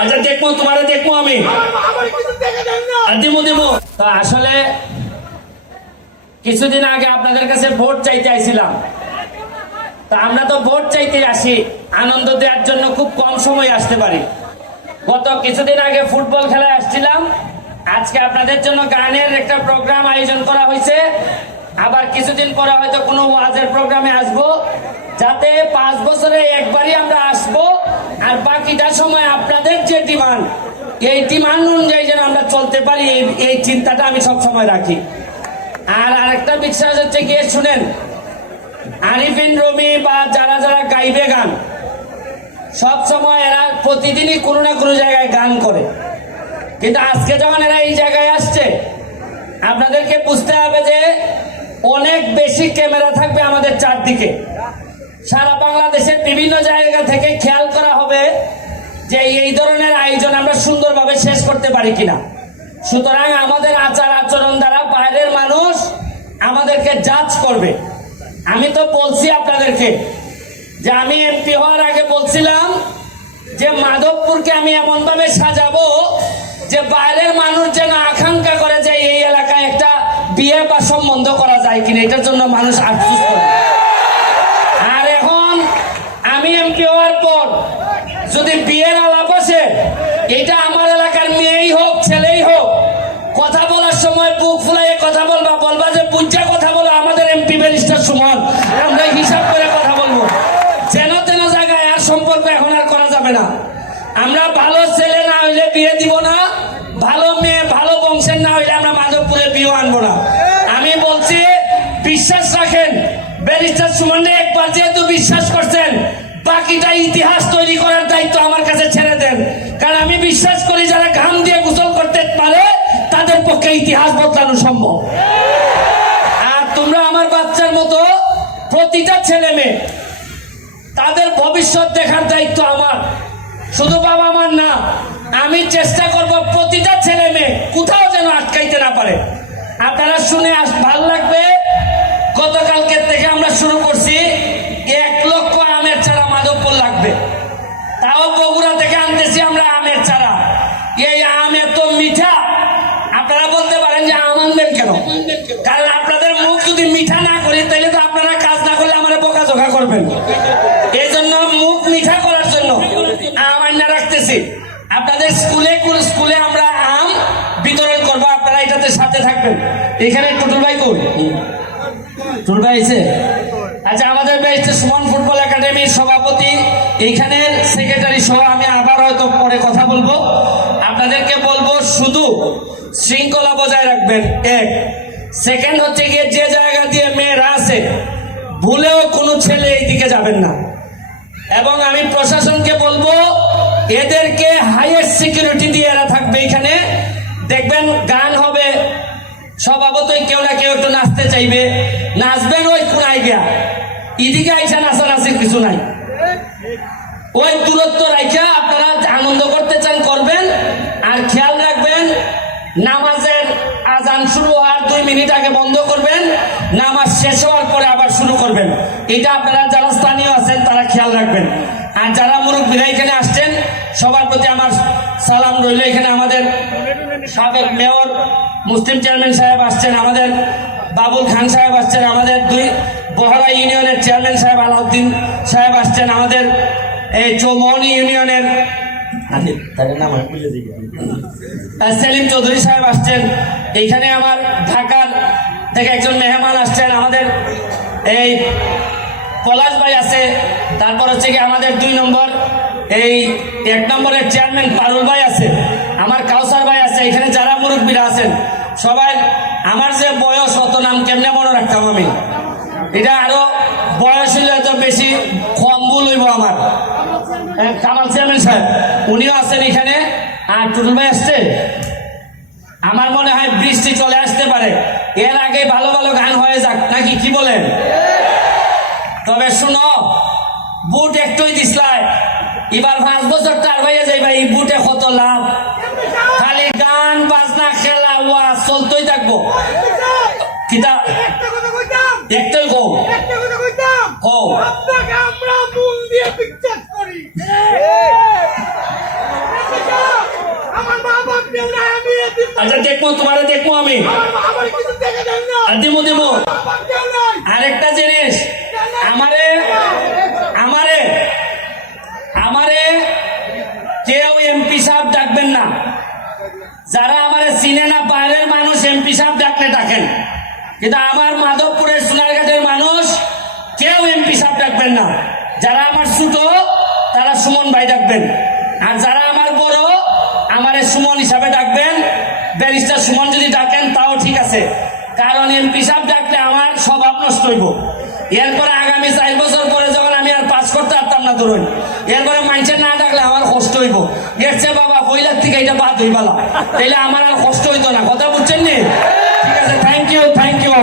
আচ্ছা দেখব তোমারে দেখব আমি। দিমু দিমু তো আসলে কিছুদিন আগে আপনাদের কাছে ভোট চাইতে আইছিলাম। তা আমরা তো ভোট চাইতে আসি আনন্দ দেওয়ার জন্য খুব কম সময় আসতে পারি। গত কিছুদিন আগে ফুটবল খেলায় আসছিলাম। আজকে আপনাদের জন্য গানের একটা প্রোগ্রাম আয়োজন করা হয়েছে। আবার কিছুদিন পরে হয়তো কোনো ওয়াজের প্রোগ্রামে আসব। যাতে পাঁচ বছরে একবারই আমরা আসব। আর বাকিটা সময় আপনাদের যে ডিমান্ড, এই ডিমান্ড অনুযায়ী যেন আমরা চলতে পারি, এই- চিন্তাটা আমি সব সময় রাখি। আর আরেকটা বিশ্বাস হচ্ছে গিয়ে শুনেন, আরিফিন, রমি বা যারা যারা গাইবে গান সব সময় এরা প্রতিদিনই কোনো না কোনো জায়গায় গান করে। কিন্তু আজকে যখন এরা এই জায়গায় আসছে, আপনাদেরকে বুঝতে হবে যে অনেক বেশি ক্যামেরা থাকবে আমাদের চারদিকে। সারা বাংলাদেশের বিভিন্ন জায়গা থেকে খেয়াল করা হবে যে এই ধরনের আয়োজন আমরা সুন্দরভাবে শেষ করতে পারি কিনা। সুতরাং আমাদের আচার আচরণ দ্বারা বাইরের মানুষ আমাদেরকে জাজ করবে। আমি তো বলছি আপনাদেরকে যে আমি এমপি হওয়ার আগে বলছিলাম যে মাধবপুরকে আমি এমন ভাবে সাজাবো যে বাইরের মানুষ যেন আকাঙ্ক্ষা করে যে এই এলাকায় একটা বিয়ে বা সম্বন্ধ করা যায় কিনা। এটার জন্য মানুষ আফসোস আমি এমপি হওয়ার পর যদি বিয়ের আলাপ আসে এটা আমার এলাকার মেয়েই হোক, ছেলেই হোক, কথা বলার সময় বুক ফুলাইয়ে কথা বলবা বলবা যে বুঝা কথা বলো, আমাদের এমপি ব্যারিস্টার সমান, আমরা হিসাব করে কথা বলব। যেন তেন জায়গায় আর সম্পর্ক এখন আর করা যাবে না। আমরা ভালো ছেলে না হইলে বিয়ে দিব না, ভালো মেয়ে, ভালো বংশের না হইলে আমরা মাধবপুরে বিয়ে আনব না। আমি বলছি, বিশ্বাস রাখেন, ব্যারিস্টার সুমনে একবার যেহেতু বিশ্বাস বাকিটা ইতিহাস তৈরি করার দায়িত্ব আমার কাছে ছেড়ে দেন। কারণ আমি বিশ্বাস করি যারা ঘাম দিয়ে গোসল করতে পারে, তাদের পক্ষে ইতিহাস বদলানো সম্ভব। আর তোমরা আমার বাচ্চার মতো প্রতিটা ছেলে মেয়ে, তাদের ভবিষ্যৎ দেখার দায়িত্ব আমার। শুধু বাবা আমার না, আমি চেষ্টা করব প্রতিটা ছেলে মেয়ে কোথাও যেন আটকাইতে না পারে। আপনারা শুনে ভালো লাগবে? গতকালকে থেকে আমরা শুরু করছি এক লক্ষ আমের চারা মাধবপুর লাগবে তাও বগুড়া থেকে আনতেছি আমরা আমের চারা এই আম এত মিঠা আপনারা বলতে পারেন যে আম আনবেন কেন? কারণ আপনাদের মুখ যদি মিঠা না করি, তাহলে তো আপনারা কাজ না করলে আমার বোকাঝোকা করবেন। এই জন্য মুখ মিঠা করার জন্য আম আইনা রাখতেছি। আপনাদের স্কুলে, কোন স্কুলে আমরা আম বিতরণ করব, আপনারা এটাতে সাথে থাকবেন। এখানে টুটুল ভাই কই টুটুল ভাই আছে? আচ্ছা আমাদের বেস্ট সুমন ফুটবল একাডেমির সভাপতি। এইখানে সেক্রেটারি সহ আমি আবার হয়তো পরে কথা বলব। আপনাদেরকে বলব শুধু শৃঙ্খলা বজায় রাখবেন। এক। সেকেন্ড হচ্ছে গিয়ে যে জায়গা দিয়ে মেয়েরা আছে, ভুলেও কোনো ছেলে এইদিকে যাবেন না। এবং আমি প্রশাসনকে বলব, এদেরকে হাইয়েস্ট সিকিউরিটি দিয়ে এরা থাকবে এখানে। দেখবেন গান হবে স্বভাবতই কেউ না কেউ একটু নাচতে চাইবে। নাচবেন ওই কোনায় গিয়া। এদিকে আইসা নাচানাচির কিছু নাই। ওই দূরত্ব রাইখা আপনারা আনন্দ করতে চান, করবেন। আর খেয়াল নামাজের আজান শুরু হওয়ার দুই মিনিট আগে বন্ধ করবেন, নামাজ শেষ হওয়ার পরে আবার শুরু করবেন। এটা আপনারা যারা স্থানীয় আছেন, তারা খেয়াল রাখবেন। আর যারা মুরব্বীরা এখানে আসছেন, সবার প্রতি আমার সালাম রইল। এখানে আমাদের সাবেক মেয়র, মুসলিম চেয়ারম্যান সাহেব আসছেন, আমাদের বাবুল খান সাহেব আসছেন, আমাদের দুই বহরা ইউনিয়নের চেয়ারম্যান সাহেব আলাউদ্দিন সাহেব আসছেন, আমাদের এই চৌমহনী ইউনিয়নের সেলিম চৌধুরী সাহেব আসছেন। এইখানে আমার ঢাকার থেকে একজন মেহমান আসছেন। আমাদের এই পলাশ ভাই আছে। তারপর হচ্ছে কি আমাদের দুই নম্বর, এই এক নম্বরের চেয়ারম্যান পারুল ভাই আছে। আমার কাউসার ভাই আছে। এখানে যারা মুরব্বীরা আছেন, সবাই, আমার যে বয়স, অত নাম কেমনে মনে রাখতাম আমি? এটা আরও বয়স হইলে তো বেশি কম ভুল হইব আমার। কামাল চেয়ারম্যান সাহেব উনিও আছেন এখানে আর টুটুল ভাই আসছে। আমার মনে হয় বৃষ্টি চলে আসতে পারে। এর আগে ভালো ভালো গান হয়ে যাক নাকি কি বলেন? তবে শুনো বুট একটুই দিসলাই এবার পাঁচ বছর তার ভাইয়া যাইবা এই বুটে কত লাভ? খালি গান বাজনা খেলা ওয়াজ চলতেই থাকব। কিতা? একটাই কইতাম। কও। আপনাকে আমরা মূল দিয়ে বিশ্বাস করি দেখব, তোমারে দেখব আমি। আর কেউ নাই আরেকটা জিনিস, আমারে আমারে আমারে কেউ এমপি সাহেব ডাকবেন না, যারা আমারে চিনে না, বাইরের মানুষ এমপি সাহেব ডাকলে ডাকেন। কিন্তু আমার মাধবপুরের সোনারঘাটের মানুষ কেউ এমপি সাহেব ডাকবেন না। যারা আমার ছোট, তারা সুমন ভাই ডাকবেন। আর যারা আমার বড়, আমারে সুমন হিসাবে ডাকবেন। ব্যারিস্টার সুমন যদি ডাকেন, তাও ঠিক আছে। কারণ এমপি সাহেব ডাকলে আমার স্বভাব নষ্ট হইব। এরপরে আগামী চার বছর পরে যখন আমি আর পাস করতে পারতাম না ধরুন, এরপরে মানুষের না ডাকলে আমার কষ্ট হইব। চেয়ে বাবা হইলার থেকে এটা বাদ হইবালা তাইলে আমার আর কষ্ট হইতো না। কথা বুঝছেন নি? ঠিক আছে থ্যাংক ইউ থ্যাংক ইউ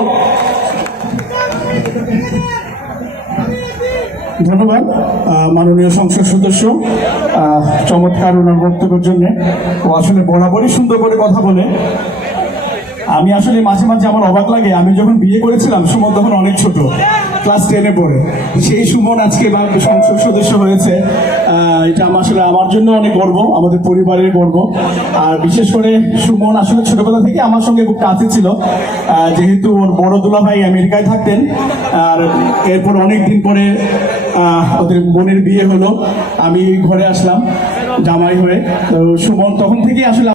ধন্যবাদ। মাননীয় সংসদ সদস্য চমৎকার ওনার বক্তব্যের জন্য। ও আসলে বরাবরই সুন্দর করে কথা বলে। আমি আসলে মাঝে মাঝে আমার অবাক লাগে। আমি যখন বিয়ে করেছিলাম, সুমন তখন অনেক ছোট, ক্লাস টেনে পড়ে। সেই সুমন আজকে সংসদ সদস্য হয়েছে। এটা আমার আসলে আমার জন্য অনেক গর্ব, আমাদের পরিবারের গর্ব। আর বিশেষ করে সুমন আসলে ছোটবেলা থেকে আমার সঙ্গে খুব কাছে ছিল। যেহেতু ওর বড় দুলা ভাই আমেরিকায় থাকতেন, আর এরপর অনেক দিন পরে ওদের বোনের বিয়ে হলো। আমি ঘরে আসলাম জামাই হয়ে। তো সুমন তখন থেকেই আসলে